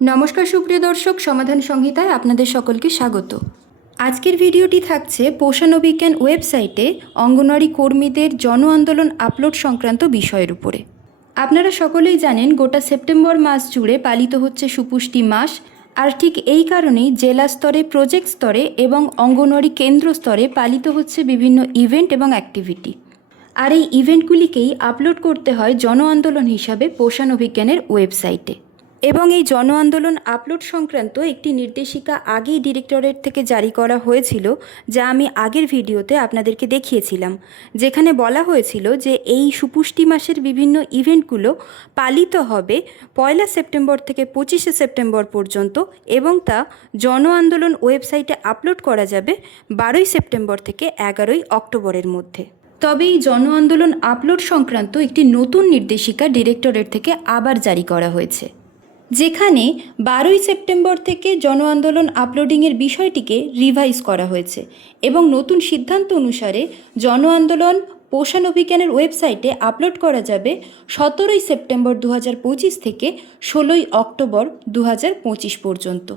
নমস্কার সুপ্রিয় দর্শক, সমাধান সংহিতায় আপনাদের সকলকে স্বাগত। আজকের ভিডিওটি থাকছে পোষণ অভিজ্ঞান ওয়েবসাইটে অঙ্গনওয়াড়ি কর্মীদের জন আন্দোলন আপলোড সংক্রান্ত বিষয়ের উপরে। আপনারা সকলেই জানেন গোটা সেপ্টেম্বর মাস জুড়ে পালিত হচ্ছে সুপুষ্টি মাস, আর ঠিক এই কারণেই জেলা স্তরে, প্রজেক্ট স্তরে এবং অঙ্গনওয়াড়ি কেন্দ্র স্তরে পালিত হচ্ছে বিভিন্ন ইভেন্ট এবং অ্যাক্টিভিটি। আর এই ইভেন্টগুলিকেই আপলোড করতে হয় জন আন্দোলন হিসাবে পোষণ অভিজ্ঞানের ওয়েবসাইটে। এবং এই জন আন্দোলন আপলোড সংক্রান্ত একটি নির্দেশিকা আগেই ডিরেক্টরেট থেকে জারি করা হয়েছিল, যা আমি আগের ভিডিওতে আপনাদেরকে দেখিয়েছিলাম, যেখানে বলা হয়েছিল যে এই সুপুষ্টি মাসের বিভিন্ন ইভেন্টগুলো পালিত হবে 1 সেপ্টেম্বর থেকে 25 সেপ্টেম্বর পর্যন্ত, এবং তা জন আন্দোলন ওয়েবসাইটে আপলোড করা যাবে 12 সেপ্টেম্বর থেকে 11 অক্টোবরের মধ্যে। তবে এই জন আন্দোলন আপলোড সংক্রান্ত একটি নতুন নির্দেশিকা ডিরেক্টরেট থেকে আবার জারি করা হয়েছে, যেখানে 12 সেপ্টেম্বর থেকে জন আন্দোলন আপলোডিংয়ের বিষয়টিকে রিভাইজ করা হয়েছে এবং নতুন সিদ্ধান্ত অনুসারে জন আন্দোলন পোষণ অভিজ্ঞানের ওয়েবসাইটে আপলোড করা যাবে 17 সেপ্টেম্বর 2025 থেকে 16 অক্টোবর 2025 পর্যন্ত।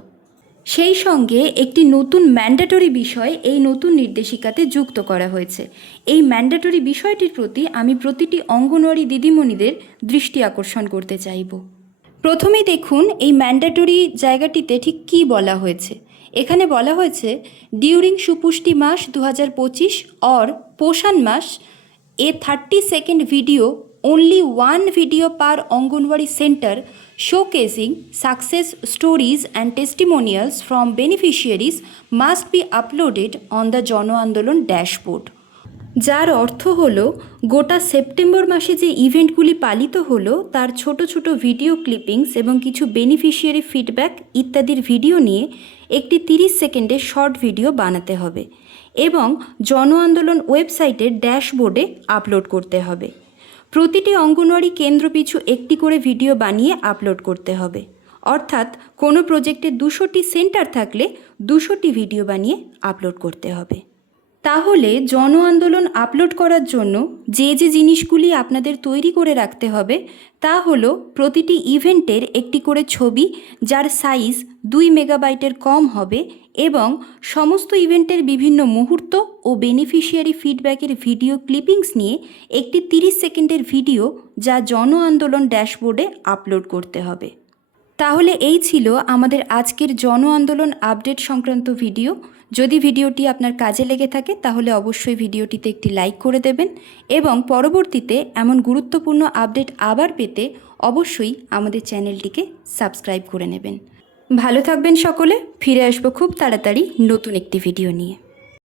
সেই সঙ্গে একটি নতুন ম্যান্ডেটরি বিষয় এই নতুন নির্দেশিকাতে যুক্ত করা হয়েছে। এই ম্যান্ডেটরি বিষয়টির প্রতি আমি প্রতিটি অঙ্গনওয়াড়ি দিদিমণিদের দৃষ্টি আকর্ষণ করতে চাইব। প্রথমেই দেখুন এই ম্যান্ডেটরি জায়গাটিতে ঠিক কী বলা হয়েছে। এখানে বলা হয়েছে, ডিউরিং সুপুষ্টি মাস 2025 और पोषण मास ए 30 सेकेंड वीडियो ओनली 1 वीडियो पर anganwadi centre showcasing success stories and testimonials from beneficiaries must be uploaded on the জন আন্দোলন ড্যাশবোর্ড। যার অর্থ হলো, গোটা সেপ্টেম্বর মাসে যে ইভেন্টগুলি পালিত হলো তার ছোট ছোট ভিডিও ক্লিপিংস এবং কিছু বেনিফিশিয়ারি ফিডব্যাক ইত্যাদির ভিডিও নিয়ে একটি 30 সেকেন্ডের শর্ট ভিডিও বানাতে হবে এবং জন আন্দোলন ওয়েবসাইটের ড্যাশবোর্ডে আপলোড করতে হবে। প্রতিটি অঙ্গনওয়াড়ি কেন্দ্র পিছু একটি করে ভিডিও বানিয়ে আপলোড করতে হবে। অর্থাৎ কোনো প্রজেক্টে 200টি সেন্টার থাকলে 200টি ভিডিও বানিয়ে আপলোড করতে হবে। তাহলে জন আন্দোলন আপলোড করার জন্য যে যে জিনিসগুলি আপনাদের তৈরি করে রাখতে হবে তা হলো, প্রতিটি ইভেন্টের একটি করে ছবি যার সাইজ 2 মেগাবাইটের কম হবে এবং সমস্ত ইভেন্টের বিভিন্ন মুহূর্ত ও বেনিফিশিয়ারি ফিডব্যাকের ভিডিও ক্লিপিংস নিয়ে একটি 30 সেকেন্ডের ভিডিও যা জন আন্দোলন ড্যাশবোর্ডে আপলোড করতে হবে। তাহলে এই ছিল আমাদের আজকের জন আন্দোলন আপডেট সংক্রান্ত ভিডিও। যদি ভিডিওটি আপনার কাজে লেগে থাকে তাহলে অবশ্যই ভিডিওটিতে একটি লাইক করে দেবেন এবং পরবর্তীতে এমন গুরুত্বপূর্ণ আপডেট আবার পেতে অবশ্যই আমাদের চ্যানেলটিকে সাবস্ক্রাইব করে নেবেন। ভালো থাকবেন সকলে, ফিরে আসবো খুব তাড়াতাড়ি নতুন একটি ভিডিও নিয়ে।